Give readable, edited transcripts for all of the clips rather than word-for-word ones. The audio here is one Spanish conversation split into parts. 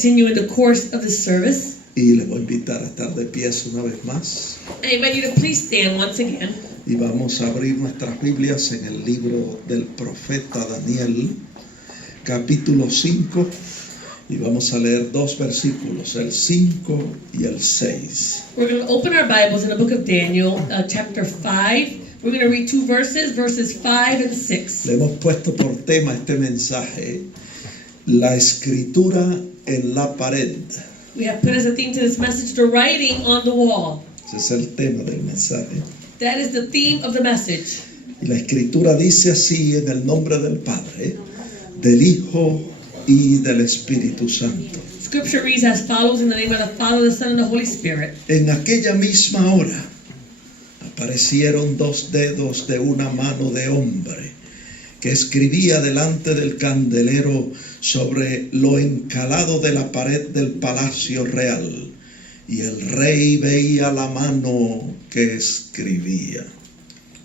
continue in the course of the service. Y les voy a invitar a estar de pies una vez más. I invite you to please stand once again. Y vamos a abrir nuestras Biblias en el libro del profeta Daniel, capítulo 5. Y vamos a leer dos versículos, el 5 y el 6. We're going to open our Bibles in the book of Daniel, chapter 5. We're going to read two verses, verses 5 and 6. Le hemos puesto por tema este mensaje, la escritura en la pared. We have put as a theme to this message, the writing on the wall. Ese es el tema del mensaje. That is the theme of the message. Y la escritura dice así en el nombre del Padre, del Hijo y del Espíritu Santo. Scripture reads as follows in the name of the Father, the Son, and the Holy Spirit. En aquella misma hora aparecieron dos dedos de una mano de hombre que escribía delante del candelero sobre lo encalado de la pared del palacio real. Y el rey veía la mano que escribía.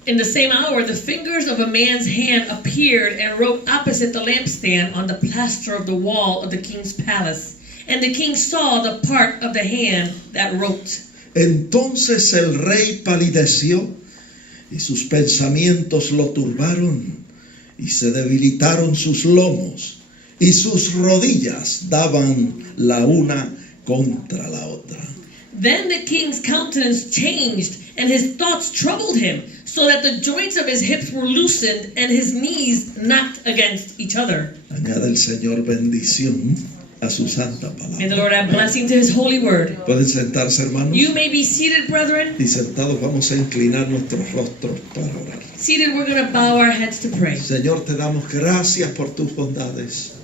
In the same hour, the fingers of a man's hand appeared and wrote opposite the lampstand on the plaster of the wall of the king's palace. And the king saw the part of the hand that wrote. Entonces el rey palideció y sus pensamientos lo turbaron y se debilitaron sus lomos y sus rodillas daban la una contra la otra. Then the king's countenance changed, and his thoughts troubled him, so that the joints of his hips were loosened, and his knees knocked against each other. Añade el Señor bendición a su santa May the palabra. Lord add blessing to his holy word. Pueden sentarse, hermanos. You may be seated, brethren. Y sentados vamos a inclinar nuestros rostros para orar. Seated, we're going to bow our heads to pray. Señor, te damos gracias por tus bondades.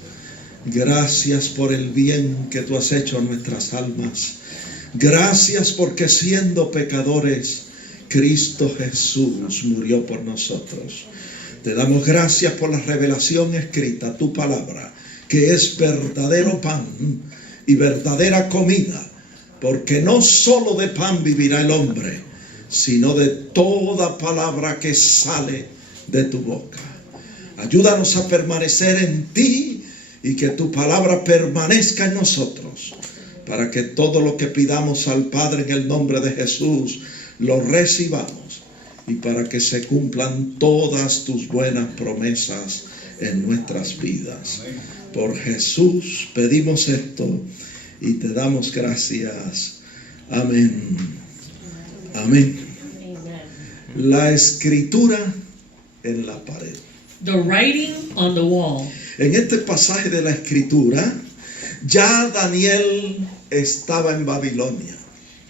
Gracias por el bien que tú has hecho a nuestras almas. Gracias porque siendo pecadores, Cristo Jesús murió por nosotros. Te damos gracias por la revelación escrita, tu palabra, que es verdadero pan y verdadera comida, porque no solo de pan vivirá el hombre, sino de toda palabra que sale de tu boca. Ayúdanos a permanecer en ti y que tu palabra permanezca en nosotros, para que todo lo que pidamos al Padre en el nombre de Jesús lo recibamos y para que se cumplan todas tus buenas promesas en nuestras vidas. Por Jesús pedimos esto y te damos gracias. Amén. Amén. La escritura en la pared. The writing on the wall. En este pasaje de la escritura, ya Daniel estaba en Babilonia.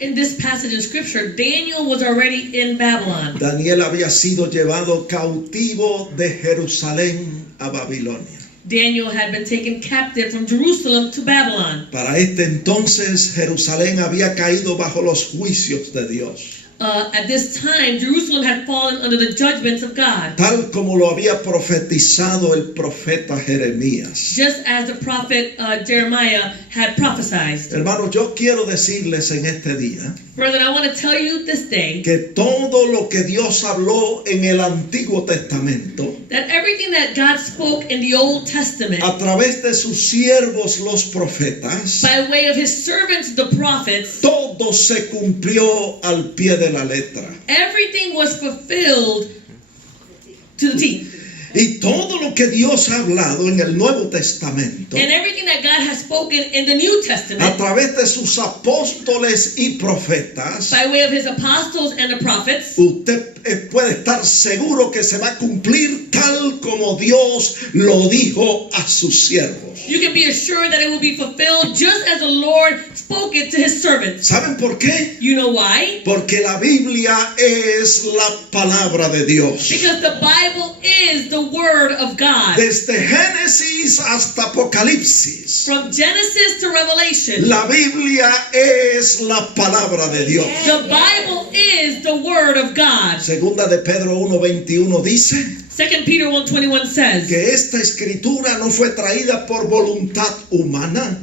In this passage of scripture, Daniel was already in Babylon. Daniel había sido llevado cautivo de Jerusalén a Babilonia. Daniel had been taken captive from Jerusalem to Babylon. Para este entonces Jerusalén había caído bajo los juicios de Dios, At this time, Jerusalem had fallen under the judgments of God, tal como lo había profetizado el profeta Jeremías. just as the prophet Jeremiah had prophesied. Hermanos, yo quiero decirles en este día Brethren, I want to tell you this day que todo lo que Dios habló en el Antiguo Testamento that everything that God spoke in the Old Testament a través de sus siervos los profetas, by way of his servants, the prophets, todo se cumplió al pie de la letra. everything was fulfilled to the T. Y todo lo que Dios ha hablado en el Nuevo Testamento And everything that God has spoken in the New a Testament través de sus apóstoles y profetas, by way of his apostles and the prophets, usted puede estar seguro que se va a cumplir tal como Dios lo dijo a sus siervos. you can be assured that it will be fulfilled just as the Lord spoke it to his servants. ¿Saben por qué? You know why? Porque la Biblia es la palabra de Dios. Because the Bible is the Word of God. Desde Génesis hasta Apocalipsis, From Genesis to Revelation, la Biblia es la palabra de Dios. the Bible is the Word of God. Segunda de Pedro 1:21 dice 2 Peter 1:21 says que esta escritura no fue traída por voluntad humana,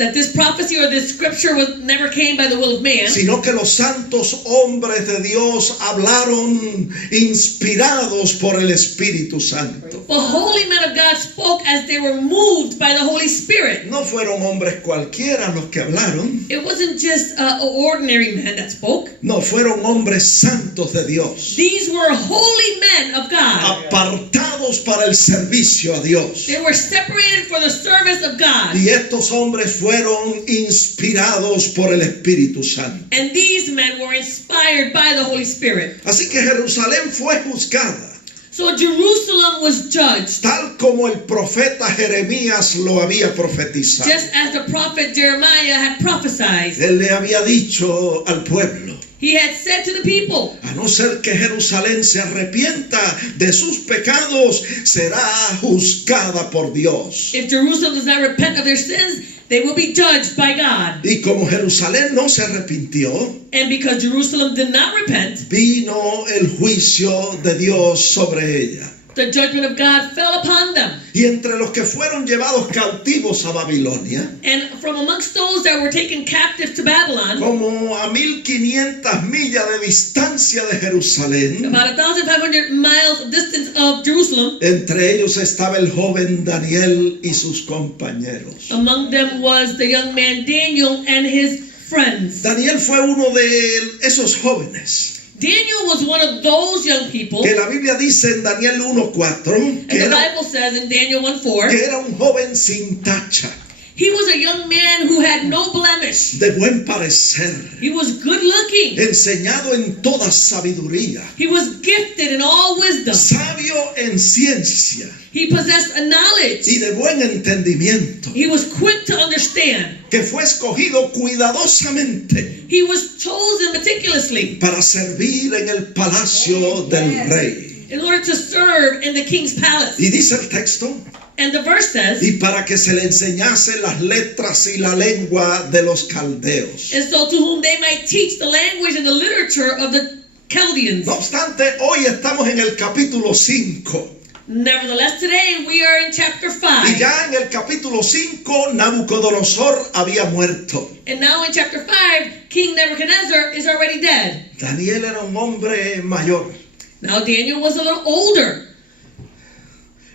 that this prophecy or this scripture never came by the will of man, sino que los santos hombres de Dios hablaron inspirados por el Espíritu Santo. but holy men of God spoke as they were moved by the Holy Spirit. No fueron hombres cualquiera los que hablaron, It wasn't just ordinary men that spoke. no, fueron hombres santos de Dios, These were holy men of God. apartados para el servicio a Dios. They were separated for the service of God. Y estos hombres fueron inspirados por el Espíritu Santo. And these men were inspired by the Holy Spirit. Así que Jerusalén fue juzgada, So Jerusalem was judged, tal como el profeta Jeremías lo había profetizado. just as the prophet Jeremiah had prophesied. Él le había dicho al pueblo: He had said to the people, a no ser que Jerusalén se arrepienta de sus pecados, será juzgada por Dios. if Jerusalem does not repent of their sins, they will be judged by God. Y como Jerusalén no se arrepintió, And because Jerusalem did not repent, vino el juicio de Dios sobre ella. the judgment of God fell upon them. Y entre los que fueron llevados cautivos a Babilonia, And from amongst those that were taken captive to Babylon, como a 1500 millas de distancia de Jerusalén, about 1,500 miles of distance of Jerusalem, entre ellos estaba el joven Daniel y sus compañeros. among them was the young man Daniel and his friends. Daniel fue uno de esos jóvenes Daniel was one of those young people, que la Biblia dice en Daniel 1:4 and que the era, Bible says in Daniel 1:4, que era un joven sin tacha, he was a young man who had no blemish. de buen parecer, He was good looking. enseñado en toda sabiduría, He was gifted in all wisdom. sabio en ciencia He possessed a knowledge. y de buen entendimiento, He was quick to understand. que fue escogido cuidadosamente He was chosen meticulously para servir en el palacio del rey. in order to serve in the king's palace. Y dice el texto, And the verse says, y para que se le enseñase las letras y la lengua de los caldeos. and so to whom they might teach the language and the literature of the Chaldeans. No obstante, hoy estamos en el capítulo 5. Nevertheless, today we are in chapter Y 5. ya en el capítulo 5, Nabucodonosor había muerto. And now in chapter 5, King Nebuchadnezzar is already dead. Daniel era un hombre mayor. Now Daniel was a little older.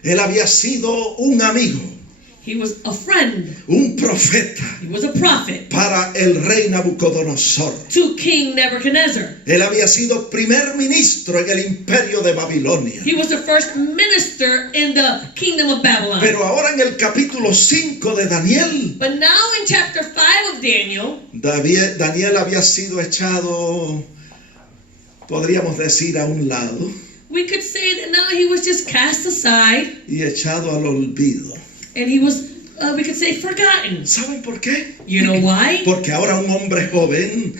Él había sido un amigo, He was a friend. un profeta He was a prophet para el rey Nabucodonosor. to King Nebuchadnezzar. Él había sido primer ministro en el imperio de Babilonia. He was the first minister in the kingdom of Babylon. Pero ahora en el capítulo 5 de Daniel, But now in chapter 5 of Daniel, Daniel había sido echado, podríamos decir, a un lado we could say that now he was just cast aside y echado al olvido. and he was, we could say, forgotten. ¿Saben por qué? You know why? Porque ahora un hombre joven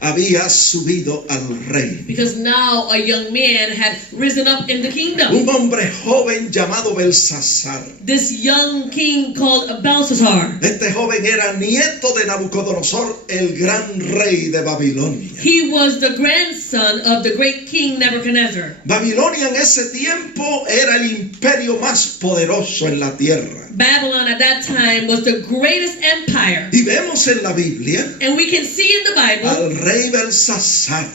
había subido al rey. Because now a young man had risen up in the kingdom. Un hombre joven llamado Belsasar. This young king called Belshazzar. Este joven era nieto de Nabucodonosor, el gran rey de Babilonia. He was the grandson of the great king Nebuchadnezzar. Babilonia en ese tiempo era el imperio más poderoso en la tierra. Babylon at that time was the greatest empire. Y vemos en la Biblia And we can see in the Bible al rey Belsasar,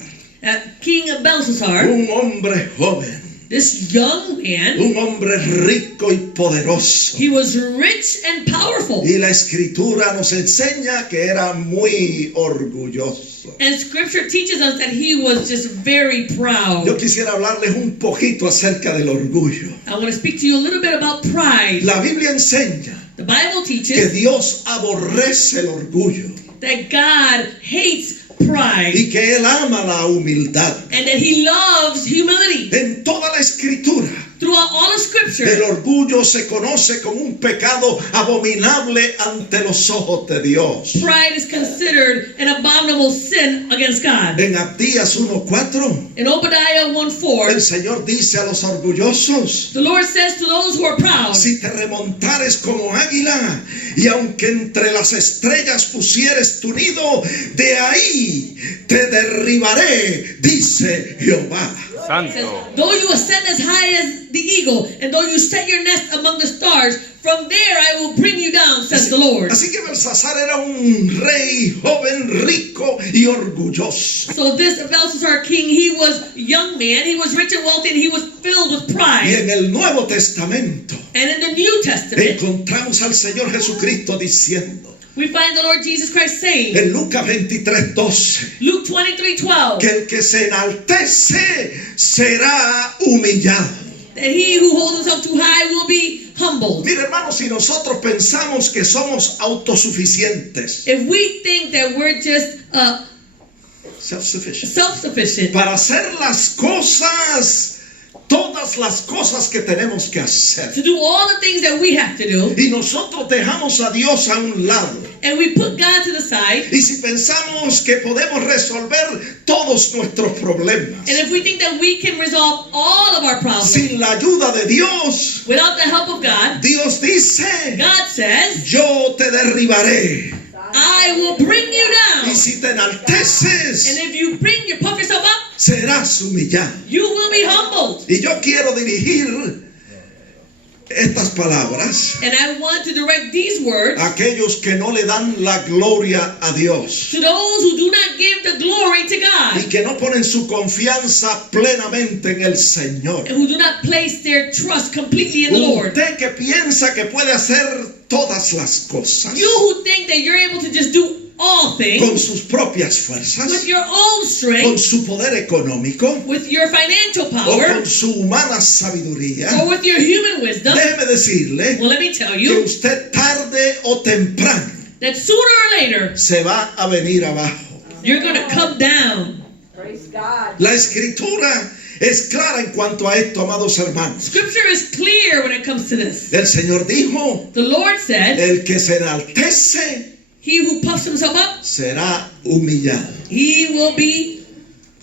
that King Belshazzar, un hombre joven, this young man, un hombre rico y poderoso. he was rich and powerful. Y la escritura nos enseña que era muy orgulloso. And scripture teaches us that he was just very proud. Yo quisiera hablarles un poquito acerca del orgullo. I want to speak to you a little bit about pride. La Biblia enseña The Bible que teaches Dios aborrece el orgullo that God hates pride y que Él ama la humildad. and that he loves humility. En toda la escritura, Throughout all of el scripture, orgullo se conoce como un pecado abominable ante los ojos de Dios. pride is considered an abominable sin against God. En Abdías 1:4, In Obadiah el 1:4, Señor dice a los orgullosos: the Lord says to those who are proud, si te remontares como águila, y aunque entre las estrellas pusieres tu nido, de ahí te derribaré, dice Jehová. says, Santo. though you ascend as high as the eagle, and though you set your nest among the stars, from there I will bring you down, says the Lord. Así que Belsasar era un rey joven, rico y orgulloso. So this Belshazzar king, he was young man, he was rich and wealthy, and he was filled with Y pride. en el Nuevo Testamento And in the New Testament, encontramos al Señor Jesucristo diciendo we find the Lord Jesus Christ saying, en Lucas 23:12, Luke 23:12, que el que se enaltece será humillado. that he who holds himself too high will be humbled. Mire, hermanos, si nosotros pensamos que somos autosuficientes, If we think that we're just self-sufficient, self-sufficient para hacer las cosas, todas las cosas que tenemos que hacer, to do all the things that we have to do, y nosotros dejamos a Dios a un lado, and we put God to the side, y si pensamos que podemos resolver todos nuestros problemas and if we think that we can resolve all of our problems sin la ayuda de Dios, without the help of God, Dios dice, God says, yo te derribaré, I will bring you y down. si te enalteces, And if you puff yourself up, serás humillado. you will be humbled. Y yo quiero dirigir estas palabras And I want to direct these words a aquellos que no le dan la gloria a Dios to those who do not give the glory to y God, que no ponen su confianza plenamente en el Señor. and who do not place their trust completely in the Lord. Usted que piensa que puede hacer todas las cosas You who think that you're able to just do all con things sus propias fuerzas, with your own con strength, su poder económico with your financial o power, con su humana sabiduría, or with your human wisdom, déjeme decirle well, let me tell que you usted tarde o temprano that sooner or later, se va a venir abajo. you're going to come down. Praise God. La escritura es clara en cuanto a esto, amados hermanos. Scripture is clear when it comes to this. El Señor dijo, The Lord said, el que se enaltece he who puffs himself up, será humillado. he will be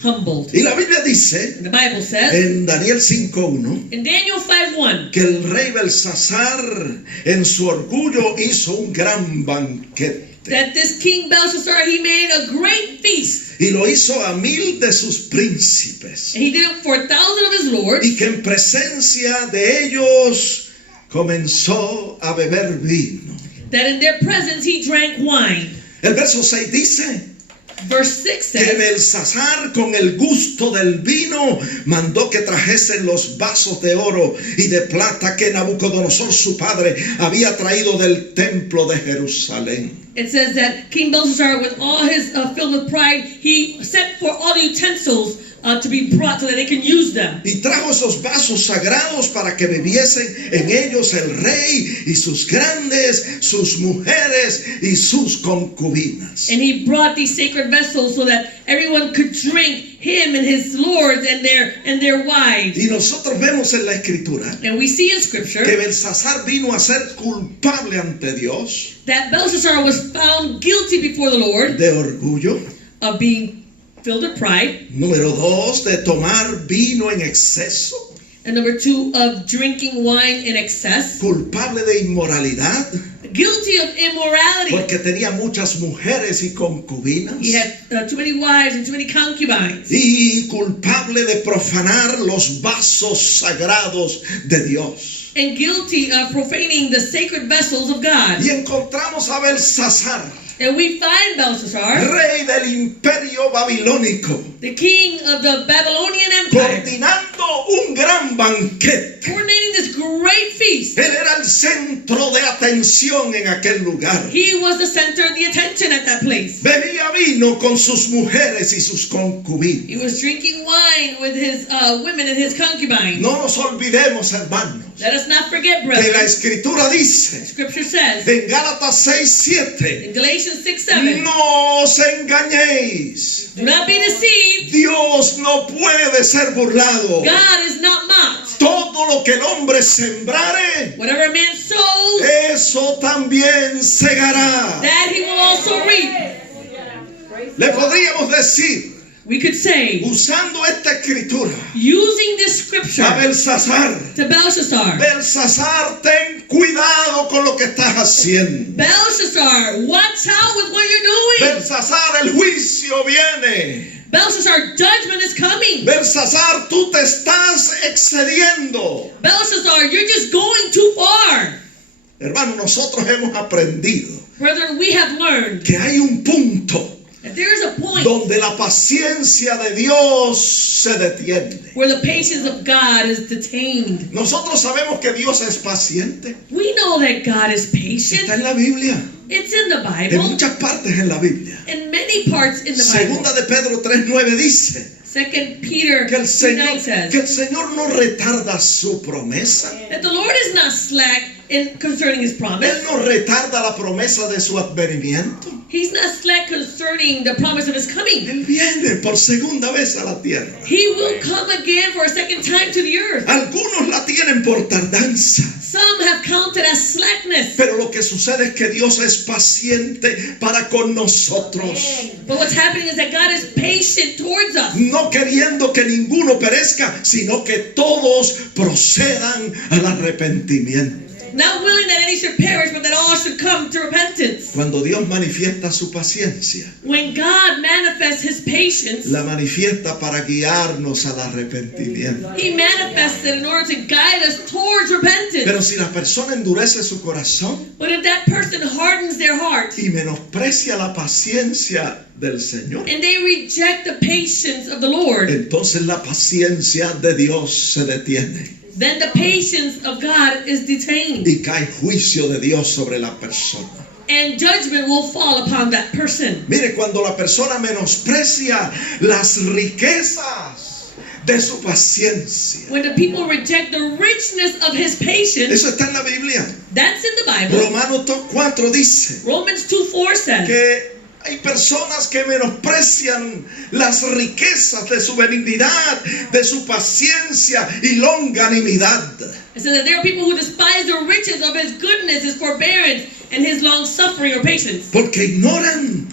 humbled. Y la Biblia dice And the Bible says en Daniel 5:1 in Daniel 5:1 que el rey Belsasar en su orgullo hizo un gran banquete. that this King Belshazzar, he made a great feast. Y lo hizo a 1000 de sus príncipes. And he did it for 1,000 of his lords. Y que en presencia de ellos comenzó a beber vino. That in their presence he drank wine. El verso 6 dice Verse 6 que says Belsasar con el gusto del vino mandó que trajesen los vasos de oro y de plata que Nabucodonosor su padre había traído del templo de Jerusalén. it says that King Belshazzar, with all his filled with pride, he sent for all the utensils to be brought so that they can use them. Y trajo esos vasos sagrados para que bebiesen en ellos el rey y sus grandes, sus mujeres y sus concubinas. And he brought these sacred vessels so that everyone could drink, him and his lords and their wives. Y nosotros vemos en la escritura And we see in que scripture Belsasar vino a ser culpable ante Dios that Belshazzar was found guilty before the Lord de orgullo. of being filled with pride, Número 2, de tomar vino en exceso. and number 2, of drinking wine in excess, Culpable de inmoralidad guilty of immorality. porque tenía muchas mujeres y concubinas. He had too many wives and too many concubines. Y culpable de profanar los vasos sagrados de Dios. And guilty of profaning the sacred vessels of God. Y encontramos a Belsasar, And we find Belshazzar, rey del imperio babilónico, the king of the Babylonian Empire, coordinando un gran banquete. coordinating this great feast. Él era el centro de atención en aquel lugar. He was the center of the attention at that place. Bebía vino con sus mujeres y sus concubinas. He was drinking wine with his women and his concubines. No nos olvidemos, hermanos, Let us not forget, que la brethren. escritura dice Scripture says en Gálatas 6:7, in Galatians 6:7, no os engañéis. do not be deceived. Dios no puede ser burlado. God is not mocked. Todo lo que el hombre sembrare, Whatever a man sows, eso también segará. that he will also reap. Praise Le God. podríamos decir, We could say, usando esta escritura, using this scripture a Belsasar, to Belshazzar, Belsasar, ten cuidado con lo que estás haciendo. Belshazzar, watch out with what you're doing. Belsasar, el juicio viene. Belshazzar, judgment is coming. Belsasar, tú te estás excediendo. Belshazzar, you're just going too far. Hermano, nosotros hemos aprendido Brethren, we have learned que hay un punto that there is a point donde la paciencia de Dios se detiene. where the patience of God is detained. Nosotros sabemos que Dios es paciente. We know that God is patient. Está en la Biblia, It's in the en Bible, muchas partes en la Biblia. in many parts in the Bible. Segunda de Pedro 3:9 dice 2 Peter que 3:9 says el Señor no retarda su promesa. that the Lord is not slack in concerning His promise. Él no retarda la promesa de su advenimiento. He's not slack concerning the promise of His coming. Él viene por segunda vez a la tierra. He will come again for a second time to the earth. Algunos la tienen por tardanza. Some have counted as slackness. Pero lo que sucede es que Dios es paciente para con nosotros, But what's happening is that God is patient towards us. no queriendo que ninguno perezca, sino que todos procedan al arrepentimiento. Not willing that any should perish, but that all should come to repentance. Cuando Dios manifiesta su paciencia, When God manifests His patience, la manifiesta para guiarnos al arrepentimiento. He manifests it in order to guide us towards repentance. Pero si la persona endurece su corazón But if that person hardens their heart y menosprecia la paciencia del Señor, and they reject the patience of the Lord, entonces la paciencia de Dios se detiene then the patience of God is detained, y cae juicio de Dios sobre la persona. and judgment will fall upon that person. Mire, cuando la persona menosprecia las riquezas de su paciencia, When the people reject the richness of His patience, eso está en la Biblia. that's in the Bible. Romanos 4 dice Romans 2:4 says que hay personas que menosprecian las riquezas de su benignidad, de su paciencia y longanimidad. it says that there are people who despise the riches of His goodness, His forbearance, and His long suffering or patience. Porque ignoran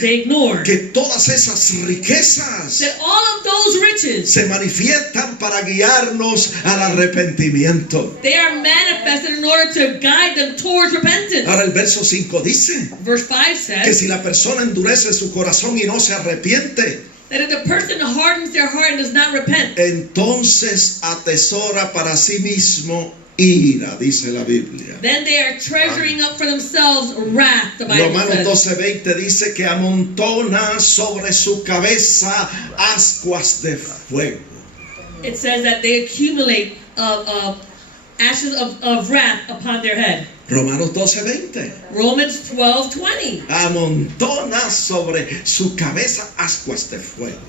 They ignore que todas esas riquezas that all of those riches, se manifiestan para guiarnos al arrepentimiento. they are manifested in order to guide them towards repentance. Ahora el verso 5 dice Verse 5 que says si la persona endurece su corazón y no se arrepiente, that if the person hardens their heart and does not repent, entonces atesora para sí mismo ira, dice la Biblia. then they are treasuring up for themselves wrath, the Bible Romanos says. 12:20 dice que amontona sobre su cabeza ascuas de fuego. It says that they accumulate ashes of wrath upon their head. Romanos 12:20. Romans 12:20. Amontona sobre su cabeza ascuas de fuego.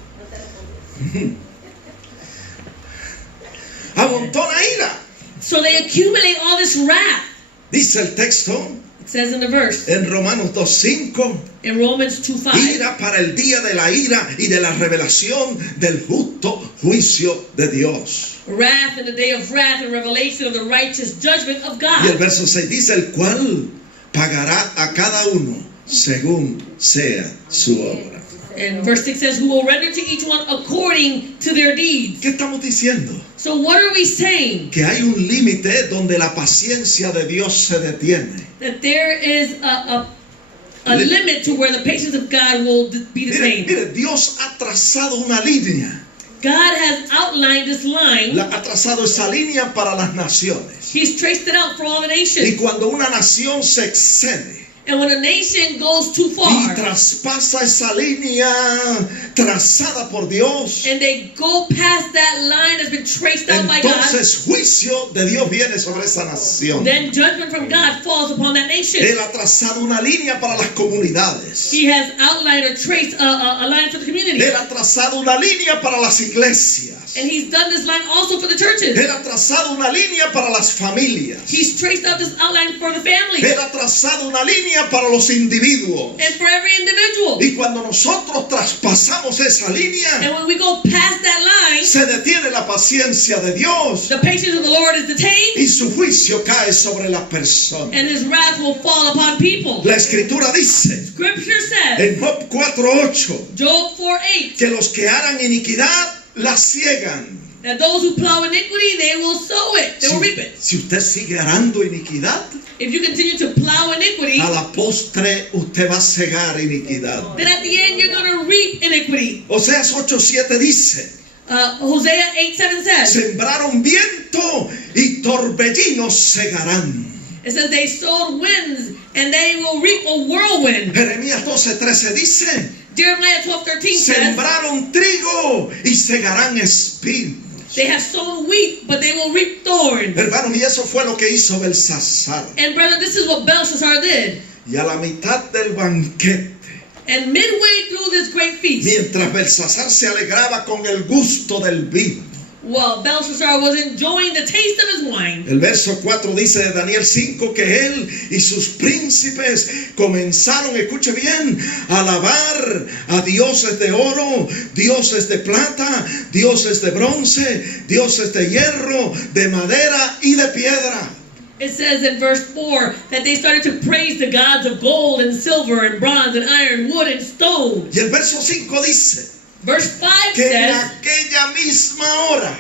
Amontona ira. So they accumulate all this wrath. Dice el texto It says in the verse en Romanos 2:5. in Romans 2:5. Ira para el día de la ira y de la revelación del justo juicio de Dios. Wrath in the day of wrath and revelation of the righteous judgment of Y el God. verso 6 dice, el cual pagará a cada uno según sea su obra. And verse 6 says, who will render to each one according to their deeds. ¿Qué estamos diciendo? So what are we saying? Que hay un límite donde la paciencia de Dios se detiene. That there is a limit to where the patience of God will be Mire, detained. mire, Dios ha trazado una línea. God has outlined this line. Ha trazado esa línea para las naciones. He's traced it out for all the Y nations. cuando una nación se excede And when a nation goes too y far traspasa esa línea trazada por Dios, and they go past that line that's been traced out by God, entonces juicio de Dios viene sobre esa nación. then judgment from God falls upon that nation. Él ha trazado una línea para las comunidades. He has outlined or traced a line for the community. Él ha trazado una línea para las iglesias. And He's done this line also for the churches. Él ha trazado una línea para las familias. He's traced out this outline for the family Él ha trazado una línea para los individuos. and for every individual. Y cuando nosotros traspasamos esa línea, And when we go past that line, se detiene la paciencia de Dios the patience of the Lord is detained y su juicio cae sobre la persona. and His wrath will fall upon people. La escritura dice Scripture says, en Job 4:8 Job 4:8, que los que harán iniquidad la ciegan. that those who plow iniquity, they will sow it. They will reap it. Si usted sigue arando iniquidad, if you continue to plow iniquity, a la postre usted va a cegar iniquidad. then at the end you're going to reap iniquity. Oseas 8:7 dice, Hosea 8:7 says, sembraron viento y torbellinos segarán. it says they sowed winds and they will reap a whirlwind. Jeremías 12:13 dice, Jeremiah 12:13 says, sembraron trigo y segarán espinos. they have sown wheat, but they will reap thorns. Hermano, y eso fue lo que hizo Belsasar. And brother, this is what Belshazzar did. Y a la mitad del banquete, And midway through this great feast, mientras Belsasar se alegraba con el gusto del vino, while Belshazzar was enjoying the taste of his wine, el verso 4 dice de Daniel 5 que él y sus príncipes comenzaron, escuche bien, a alabar a dioses de oro, dioses de plata, dioses de bronce, dioses de hierro, de madera y de piedra. it says in verse 4 that they started to praise the gods of gold and silver and bronze and iron, wood and stone. Y el verso 5 dice Verse 5 que en says, aquella misma hora,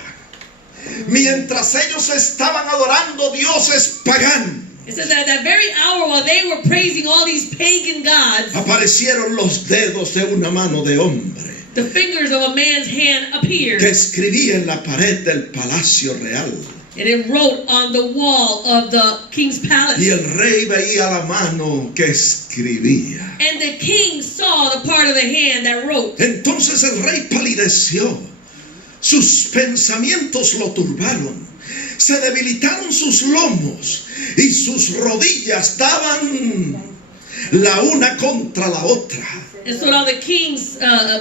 mientras ellos estaban adorando dioses paganos, it says that at that very hour while they were praising all these pagan gods, aparecieron los dedos de una mano de hombre the fingers of a man's hand appeared, que escribía en la pared del palacio real. and it wrote on the wall of the king's palace. Y el rey veía la mano que escribía. And the king saw the part of the hand that wrote. Entonces el rey palideció, sus pensamientos lo turbaron, se debilitaron sus lomos y sus rodillas daban la una contra la otra. And so now the king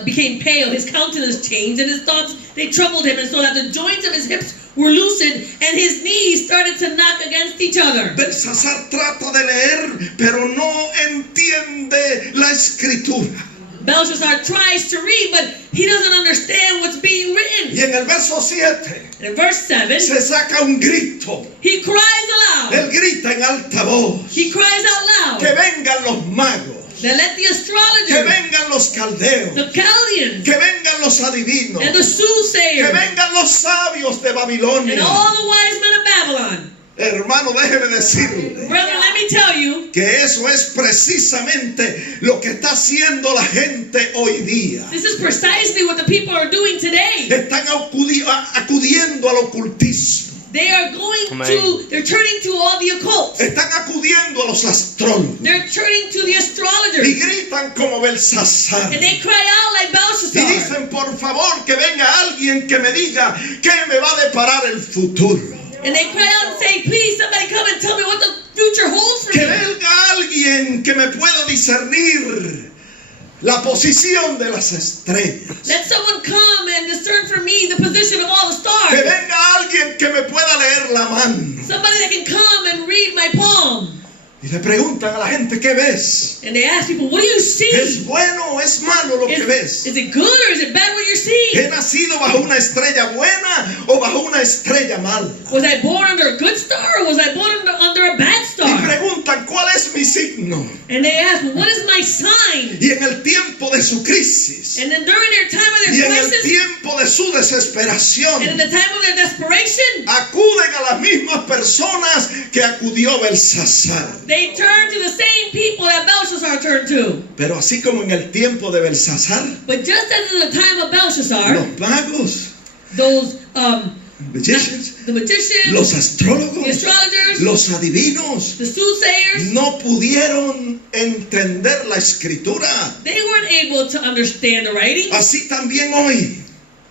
became pale, his countenance changed, and his thoughts, they troubled him, and so that the joints of his hips were loosened, and his knees started to knock against each other. Belsasar trata de leer, pero no entiende la escritura. Belshazzar tries to read, but he doesn't understand what's being written. Y en el verso 7 And in verse 7, se saca un grito. he cries aloud. Él grita en alta voz. He cries out Que loud. vengan los magos. That let the Que astrologers, vengan los caldeos. the Chaldeans, Que vengan los adivinos. and the Que soothsayers, vengan los sabios de and Babilonia. all the wise men of Babylon. Hermano, déjeme decirle Brethren, let me tell you, que eso es precisamente lo que está haciendo la gente hoy día. this is precisely what the people are doing today. Están acudiendo al ocultismo. They are they're turning to all the occult. Están acudiendo a los astrólogos. They're turning to the Y astrologers. gritan como Belsasar. And they cry out like Y Belshazzar. dicen, por favor, que venga alguien que me diga qué me va a deparar el futuro. And they cry out and say, please, somebody come and tell me what the future holds for Que me. venga alguien que me pueda discernir la posición de las estrellas. Let someone come and discern for me the position of all the Que stars. venga alguien que me pueda leer la mano. Somebody that can come and read my palm. Y le preguntan a la gente, ¿qué ves? And they ask people, what do you see? ¿Es bueno o es malo lo que ves? Is it good or is it bad what you're seeing? ¿He nacido bajo una estrella buena o bajo una estrella mala? Was I born under a good star or was I born under a bad Y star? preguntan, ¿cuál es mi signo? And they ask, well, what is my sign? Y en el tiempo de su crisis, And then during their time of y their en el crisis, tiempo de su desesperación, and in the time of their desperation, acuden a las mismas personas que acudió Belsasar. they turn to the same people that Belshazzar turned to. Pero así como en el tiempo de Belsasar, But just as in the time of Belshazzar, los magos, those magicians, the magicians, los the astrólogos, astrologers, los adivinos, the soothsayers, no pudieron entender la escritura. they weren't able to understand the writing. Así también hoy,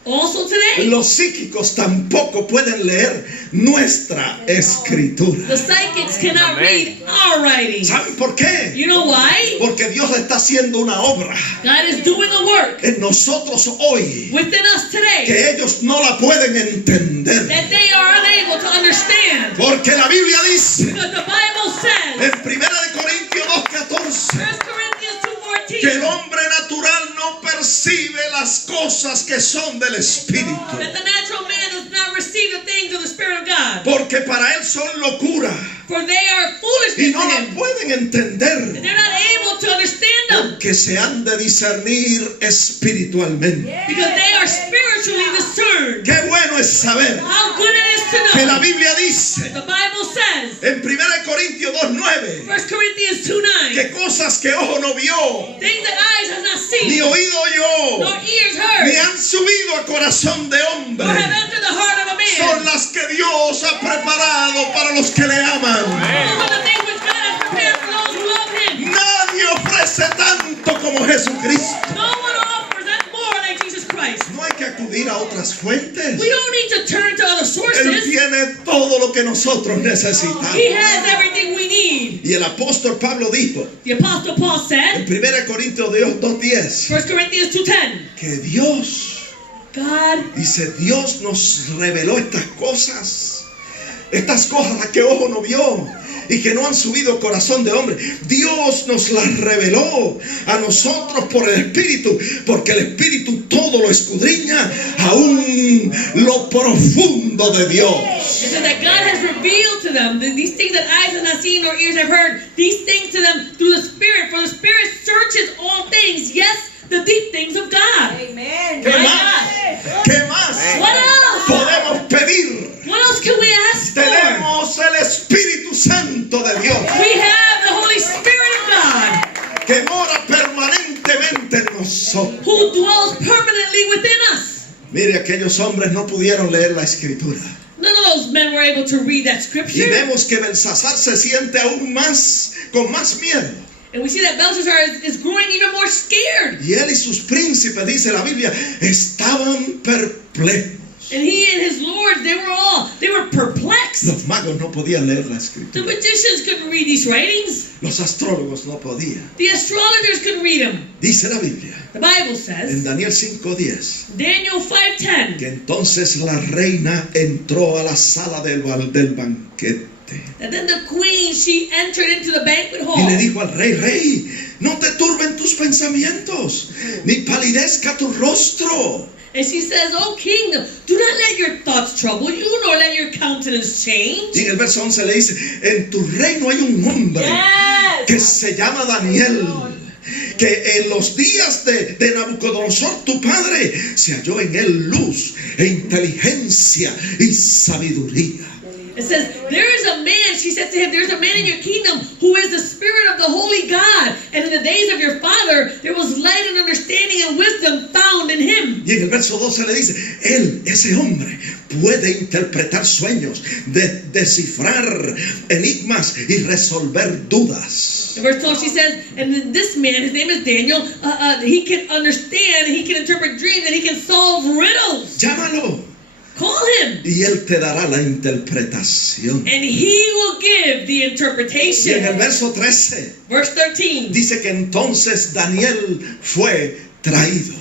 Also today, los psíquicos tampoco pueden leer nuestra escritura. the psychics cannot read our writing. ¿Saben por qué? You know why? Porque Dios está haciendo una obra God is doing a work en nosotros hoy within us today que ellos no la pueden entender. that they are unable to understand. Porque la Biblia dice Because the Bible says, en 1 Corintios 2:14 1 Corinthians que el 2:14, hombre natural no percibe las cosas que son del Espíritu, that the natural man does not receive the things of the Spirit of God, porque para él son locura for they are y foolishness no to la him. pueden entender, They're not able to understand them porque porque se han de discernir espiritualmente. Because they are spiritually discerned. Qué bueno es saber How good it is to que know. la Biblia dice The Bible says, en 1 Corintios 2:9 1 Corinthians 2:9, que cosas que ojo no vio, things that eyes has not ni seen, oído oyó, nor ears ni heard, han subido a corazón de nor have hombre, entered the heart of a son man. las que Dios ha preparado para los que le aman. Those are the things which God has prepared for those who love Him. Nadie ofrece tanto como Jesucristo. No one offers that more like Jesus Christ. No hay que acudir a otras fuentes. We don't need to turn to other Él sources. tiene todo lo que nosotros necesitamos. He has everything we need. Y el apóstol Pablo dijo The Apostle Paul en said, 1 Corintios 2:10 1 Corinthians 2:10, que Dios, God, dice, Dios nos reveló estas cosas las que ojo no vio y que no han subido corazón de hombre. Dios nos las reveló a nosotros por el Espíritu, porque el Espíritu todo lo escudriña, aún lo profundo de Dios. it says that God has revealed to them these things that eyes have not seen nor ears have heard, these things to them through the Spirit. For the Spirit searches all things, yes, the deep things of God. Amen. ¿Qué My más? ¿Qué más What else? podemos pedir? What else can we ask for? Tenemos el Espíritu Santo de Dios We have the Holy Spirit of God que mora permanentemente en nosotros. who dwells permanently within us. Mire, aquellos hombres no pudieron leer la Escritura. None of those men were able to read that Y scripture. vemos que Belsasar se siente aún más, con más miedo. And we see that Belshazzar is growing even more scared. Y él y sus príncipes, dice la Biblia, estaban perplejos. And he and his lords, they were perplexed. Los magos no podían leer la The Escritura. magicians couldn't read these writings. Los astrólogos no podían. The astrologers couldn't read them. Dice la Biblia The Bible en says, Daniel 5:10 Daniel 5:10, que entonces la reina entró a la sala del banquete and then the queen, she entered into the banquet hall. y le dijo al rey: Rey, no te turben tus pensamientos, ni palidezca tu rostro. And she says, "O king, do not let your thoughts trouble you, nor let your countenance change." Y en el verso 11 le dice: en tu reino hay un hombre que se llama Daniel, que en los días de Nabucodonosor tu padre se halló en él luz e inteligencia y sabiduría. It says, "There is a man," she said to him, "there's a man in your kingdom who is the spirit of the holy God. And in the days of your father, there was light and understanding and wisdom found in him." Y en el verso 12 le dice: él, ese hombre, puede interpretar sueños, descifrar enigmas y resolver dudas. In verse 12, she says, "And then this man, his name is Daniel, he can understand, he can interpret dreams, and he can solve riddles." Llámalo Call him, y él te dará la interpretación. and he will give the Y en el interpretation. verso 13 Verse 13, dice que entonces Daniel fue traído.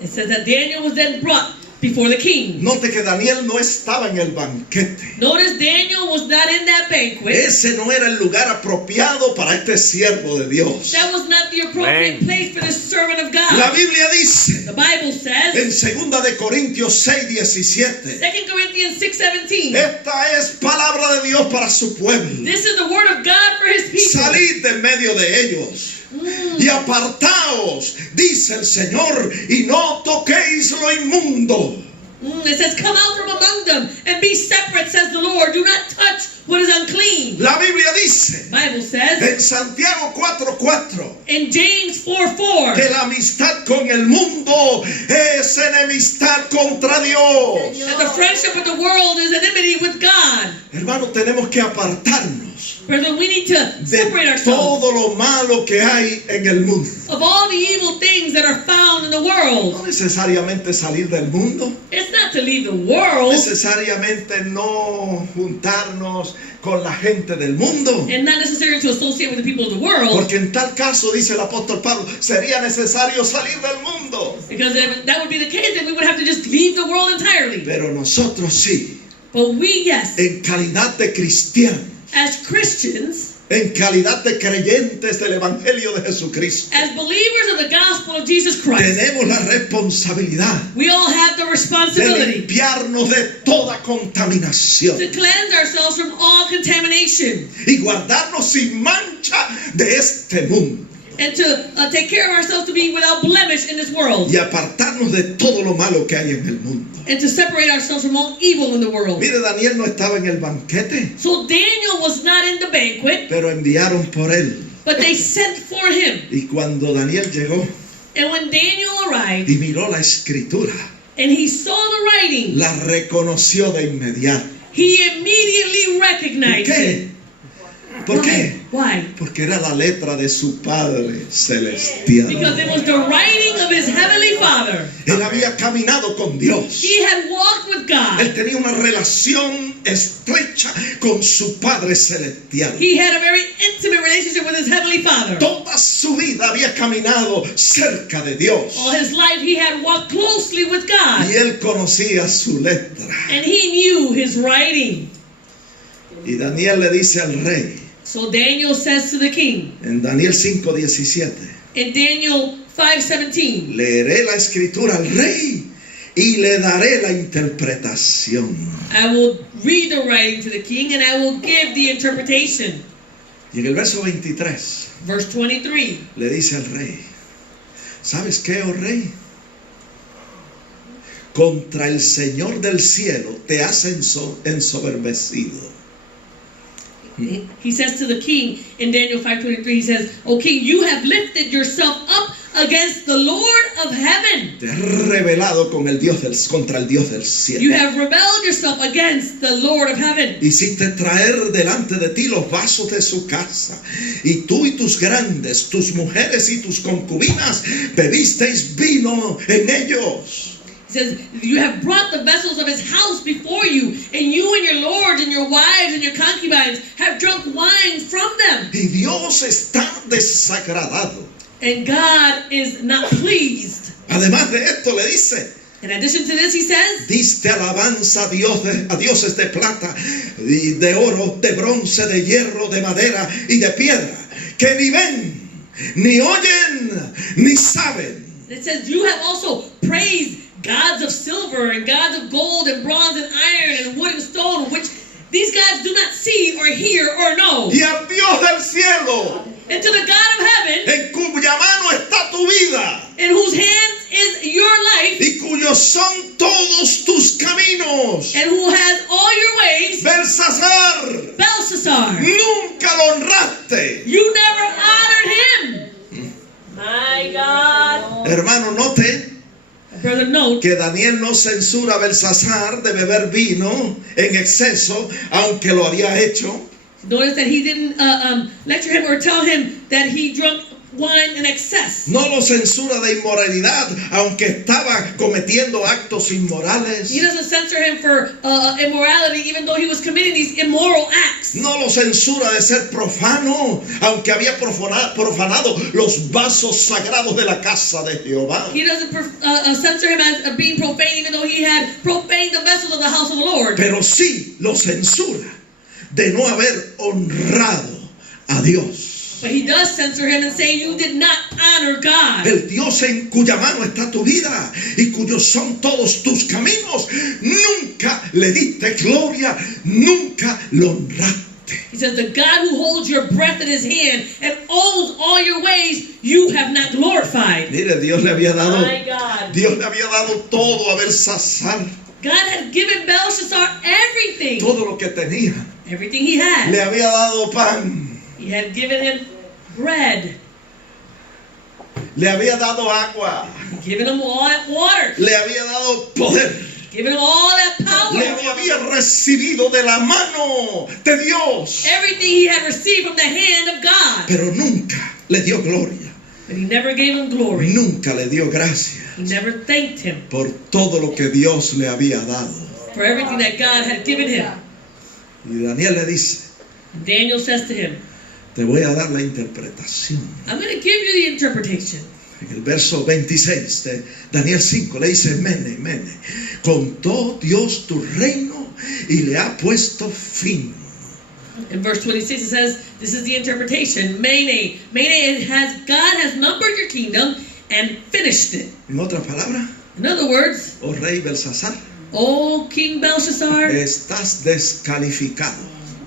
it says that Daniel was then brought before the king. Note que Daniel no estaba en el banquete. Notice Daniel was not in that banquet. Ese no era el lugar apropiado para este siervo de Dios. That was not the appropriate place for this servant of God. La Biblia dice The Bible en says, 2 de Corintios 6:17, 2 Corinthians 6:17, esta es palabra de Dios para su pueblo. this is the word of God for his people. Salid de en medio de ellos y apartaos, dice el Señor, y no toquéis lo inmundo. It says, "Come out from among them and be separate," says the Lord. "Do not touch what is unclean." La Biblia dice Bible says en Santiago 4:4 in James 4:4 que la amistad con el mundo es enemistad contra Dios. that the friendship with the world is enmity with God. Hermanos, tenemos que apartarnos Brethren, we need to separate de ourselves todo lo malo que hay en el mundo. of all the evil things that are found in the No world. necesariamente salir del mundo, It's not to leave the world necesariamente no juntarnos con la gente del mundo, and not necessarily to associate with the people of the world, porque en tal caso, dice el apóstol Pablo, sería necesario salir del mundo. because if that would be the case, then we would have to just leave the world entirely. Pero nosotros sí, But we, yes, en calidad de cristianos, as Christians, en calidad de creyentes del Evangelio de Jesucristo, as believers of the gospel of Jesus Christ, tenemos la responsabilidad we all have the de responsibility limpiarnos de toda contaminación to cleanse ourselves from all contamination y guardarnos sin mancha de este mundo. and to take care of ourselves to be without blemish in this world, y apartarnos de todo lo malo que hay en el mundo. and to separate ourselves from all evil in the world. Mire, Daniel no estaba en el banquete, So Daniel was not in the banquet, pero enviaron por él. but they sent for him. Y cuando Daniel llegó And when Daniel arrived y miró la escritura, and he saw the writing, la reconoció de inmediato. he immediately ¿Por recognized qué? it. ¿Por qué? Why? Porque era la letra de su Padre Celestial. Because it was the writing of his heavenly Father. Él había caminado con Dios. He had walked with God. Él tenía una relación estrecha con su Padre Celestial. He had a very intimate relationship with his heavenly Father. Toda su vida había caminado cerca de Dios. All his life he had walked closely with God. Y él conocía su letra. And he knew his writing. Y Daniel le dice al rey, So Daniel says to the king en Daniel 5:17, in Daniel 5:17, leeré la escritura al rey y le daré la interpretación. I will read the writing to the king and I will give the interpretation. Y en el verso 23 Verse 23. le dice al rey, ¿sabes qué, oh rey? Contra el Señor del cielo te has ensoberbecido. He says to the king in Daniel 5:23, he says, O king, you have lifted yourself up against the Lord of heaven. Te has rebelado contra el Dios del You cielo. have rebelled yourself against the Lord of heaven. Hiciste traer delante de ti los vasos de su casa, y tú y tus grandes, tus mujeres y tus concubinas, bebisteis vino en ellos. He says, you have brought the vessels of his house before you, and you and your lords and your wives and your concubines have drunk wine from them. Y Dios está desagradado. And God is not pleased. Además de esto le dice, In addition to this, he says, diste alabanza a dioses de plata, y de oro, de bronce, de hierro, de madera y de piedra, que ni ven, ni oyen, ni saben. it says, you have also praised gods of silver and gods of gold and bronze and iron and wood and stone, which these gods do not see or hear or know. Y al Dios del cielo, And to the God of heaven, en cuya mano está tu vida, in whose hands is your life, y cuyos son todos tus caminos. and who has all your ways, Belsasar, Belshazzar, nunca lo honraste. you never honored him. My God. Hermano, note Brother, note que Daniel no censura a Belsasar de beber vino en exceso, aunque lo había hecho. notice that he didn't lecture him or tell him that he drunk wine in excess. No lo censura de inmoralidad, aunque estaba cometiendo actos inmorales. He doesn't censor him for immorality, even though he was committing these immoral acts. No lo censura de ser profano, aunque había profanado los vasos sagrados de la casa de Jehová. He doesn't censor him as being profane, even though he had profaned the vessels of the house of the Lord. Pero sí lo censura de no haber honrado a Dios. But he does censor him and say, you did not honor God. El Dios en cuya mano está tu vida y cuyos son todos tus caminos, nunca le diste gloria, nunca lo honraste. He says, the God who holds your breath in his hand and owns all your ways, you have not glorified. Mire, Dios le había dado, My God. Dios le había dado todo a Belsasar, God had given Belshazzar everything. todo lo que tenía. Everything he had. Le había dado pan, He had given him bread. le había dado agua, Given him all that water. le había dado poder, Given him all that power. le había recibido de la mano de Dios, Everything he had received from the hand of God. pero nunca le dio gloria, But he never gave him glory. nunca le dio gracia He never thanked him por todo lo que Dios le había dado. for everything that God had given him. Y Daniel le dice, And Daniel says to him, te voy a dar la interpretación. I'm going to give you the interpretation. En el verso 26 de Daniel 5 le dice, Mene, Mene, contó Dios tu reino y le ha puesto fin. In verse 26 it says, this is the interpretation. Mene, God has numbered your kingdom and finished it. En otras palabras, In other words, oh rey Belsasar, O King Belshazzar, estás descalificado,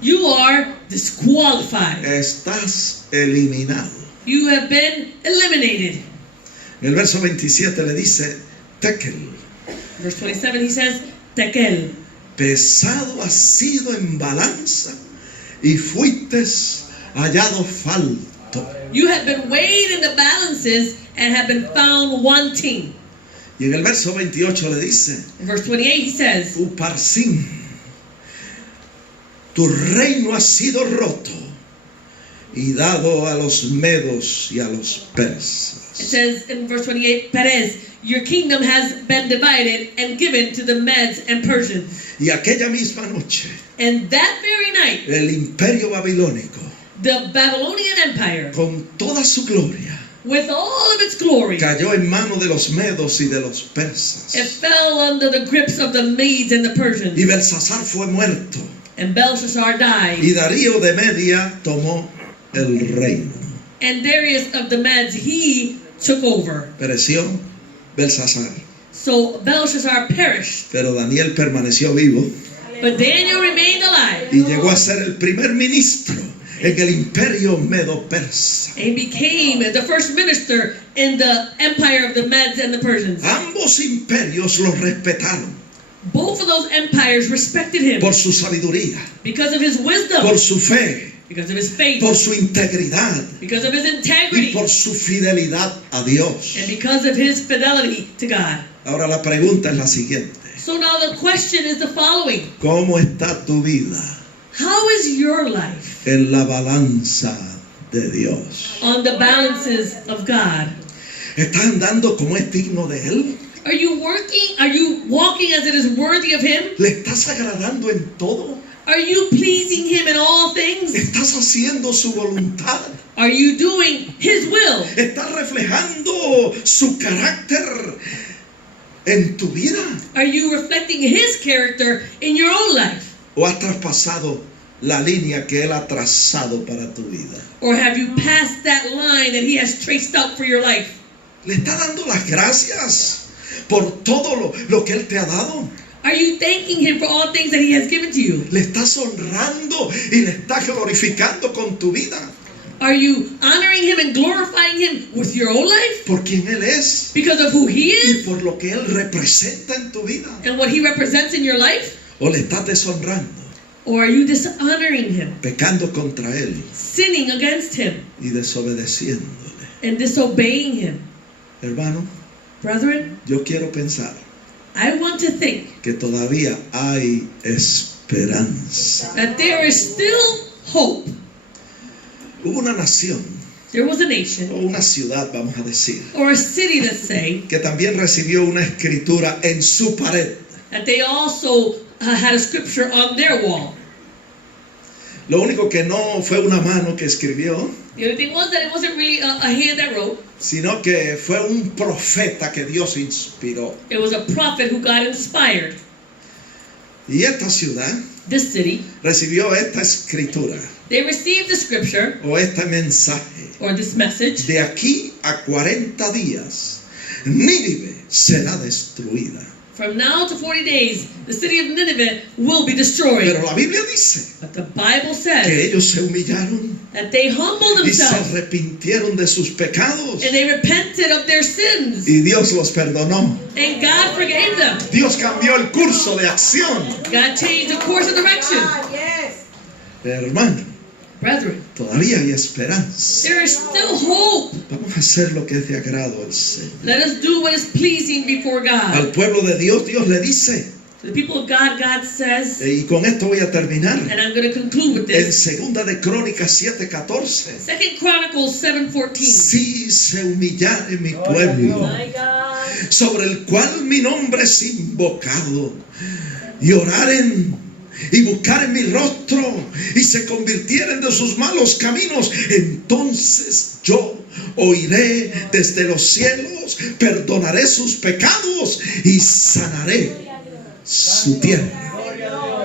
you are disqualified. estás eliminado. You have been eliminated. En el verso 27 le dice, tekel, Verse 27, he says, tekel. pesado has sido en balanza y fuistes hallado falto. You have been weighed in the balances and have been found wanting. Y en el verso 28 le dice, In verse 28, he says, Uparsin, tu reino ha sido roto y dado a los medos y a los it persas. says in verse 28, Perez, your kingdom has been divided and given to the Medes and Persians. Y aquella misma noche, And that very night, el imperio babilónico, the Babylonian Empire, con toda su gloria, with all of its glory, cayó en manos de los medos y de los it persas. fell under the grips of the Medes and the Persians. Y Belsasar fue muerto. And Belshazzar died. Y Darío de Media tomó el reino. And Darius of the Medes, he took over. Pereció Belsasar, So Belshazzar perished. pero Daniel permaneció vivo But Daniel remained alive. y llegó a ser el primer ministro en el imperio medo-persa. And he became the first minister in the empire of the Medes and the Persians. Ambos imperios lo respetaron Both of those empires respected him por su sabiduría, because of his wisdom, por su fe, because of his faith, por su integridad because of his y integrity, por su fidelidad a Dios. and because of his fidelity to God. Ahora la pregunta es la siguiente. So now the question is the following. ¿Cómo está tu vida How is your life en la balanza de Dios? on the balances of God? ¿Estás andando como es digno de Él? Are you working? Are you walking as it is worthy of him? ¿Le estás agradando en todo? Are you pleasing him in all things? ¿Estás haciendo su voluntad? Are you doing his will? ¿Estás reflejando su carácter en tu vida? Are you reflecting his character in your own life? ¿O has traspasado la línea que Él ha trazado para tu vida? Or have you passed that line that he has traced out for your life? ¿Le está dando las gracias por todo lo que Él te ha dado? Are you thanking him for all things that he has given to you? ¿Le estás honrando y le estás glorificando con tu vida? Are you honoring him and glorifying him with your own life? Por quien Él es Because of who he y is por lo que Él representa en tu vida. and what he represents in your life? ¿O le estás deshonrando, Or are you dishonoring him, pecando contra Él sinning against him, y desobedeciéndole? and disobeying him? Hermano, Brethren, yo quiero pensar I want to think que todavía hay esperanza. that there is still hope. Hubo una nación, There was a o nation, una ciudad, vamos a decir, or a city, let's say, que también recibió una escritura en su pared. that they also had a scripture on their wall. Lo único que no fue una mano que escribió, The only thing was that it wasn't really a hand that wrote. sino que fue un profeta que Dios inspiró. It was a prophet who God inspired. Y esta ciudad This city, recibió esta escritura they received the scripture o este mensaje. or this message. De aquí a 40 días, Nínive será destruida. From now to 40 days, the city of Nineveh will be destroyed. Pero la Biblia dice But the Bible que says ellos se humillaron that they humbled y se themselves arrepintieron de sus pecados and they repented of their sins. y Dios los perdonó. And God forgave them. Dios cambió el curso de acción. God changed the course of direction. Ah, yes. Hermano, Brethren, todavía hay esperanza. there is still hope. Vamos a hacer lo que es de agrado al Señor. Let us do what is pleasing before God. Al pueblo de Dios, Dios le dice, To the people of God, God says, y con esto voy a terminar, and I'm going to conclude with en this. segunda de Crónicas 7:14, 2 Chronicles 7:14. si se humillare mi pueblo, My God. sobre el cual mi nombre es invocado, y oraren y buscaren mi rostro y se convirtieren de sus malos caminos, entonces yo oiré desde los cielos, perdonaré sus pecados y sanaré su tierra.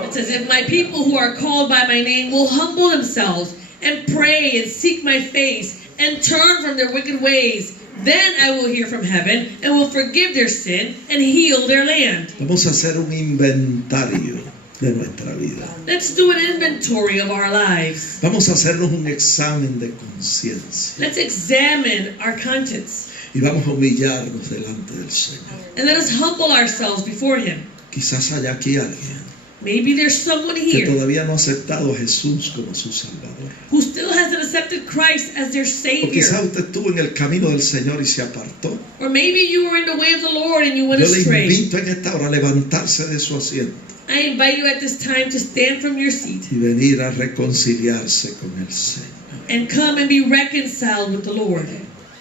It says, if my people who are called by my name will humble themselves and pray and seek my face and turn from their wicked ways, then I will hear from heaven and will forgive their sin and heal their land. Vamos a hacer un inventario de nuestra vida. Let's do an inventory of our lives. Vamos a hacernos un examen de conciencia Let's examine our conscience. y vamos a humillarnos delante del Señor. And let us humble ourselves before Him. Quizás haya aquí alguien Maybe there's someone que here todavía no ha aceptado a Jesús como su Salvador. who still hasn't accepted Christ as their O quizás Savior. usted estuvo en el camino del Señor y se apartó. Or maybe you were in the way of the Lord and you went Yo le astray. invito en esta hora a levantarse de su asiento I invite you at this time to stand from your seat y venir a reconciliarse con el Señor. and come and be reconciled with the Lord.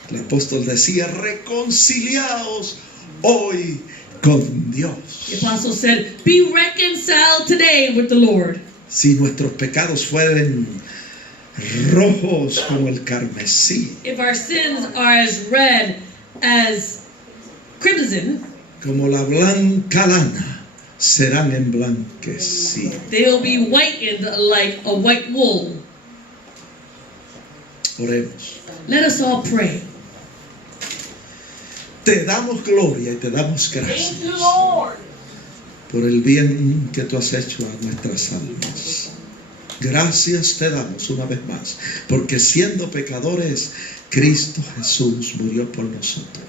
El apóstol decía, reconciliaos hoy con The Dios. apostle said, be reconciled today with the Lord. Si nuestros pecados fueren rojos como el carmesí, If our sins are as red as crimson, como la blanca lana, serán emblanquecidos. they'll be whitened like a white wool. Oremos. Let us all pray. Te damos gloria y te damos gracias Thank you, Lord. por el bien que tú has hecho a nuestras almas. Gracias te damos una vez más, porque siendo pecadores, Cristo Jesús murió por nosotros.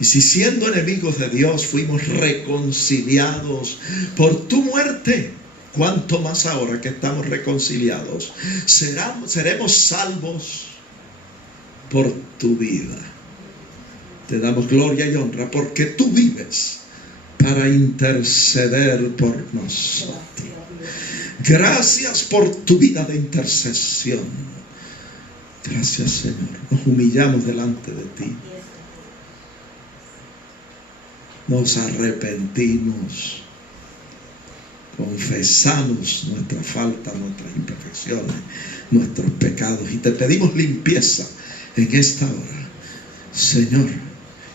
Y si siendo enemigos de Dios fuimos reconciliados por tu muerte, cuánto más ahora que estamos reconciliados, seremos salvos por tu vida. Te damos gloria y honra porque tú vives para interceder por nosotros. Gracias por tu vida de intercesión. Gracias, Señor. Nos humillamos delante de ti. Nos arrepentimos. Confesamos nuestra falta, nuestras imperfecciones, nuestros pecados y te pedimos limpieza en esta hora. Señor,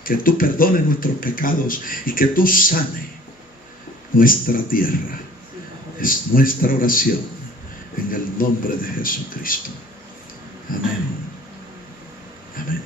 que tú perdones nuestros pecados y que tú sane nuestra tierra. Es nuestra oración en el nombre de Jesucristo. Amén. Amén.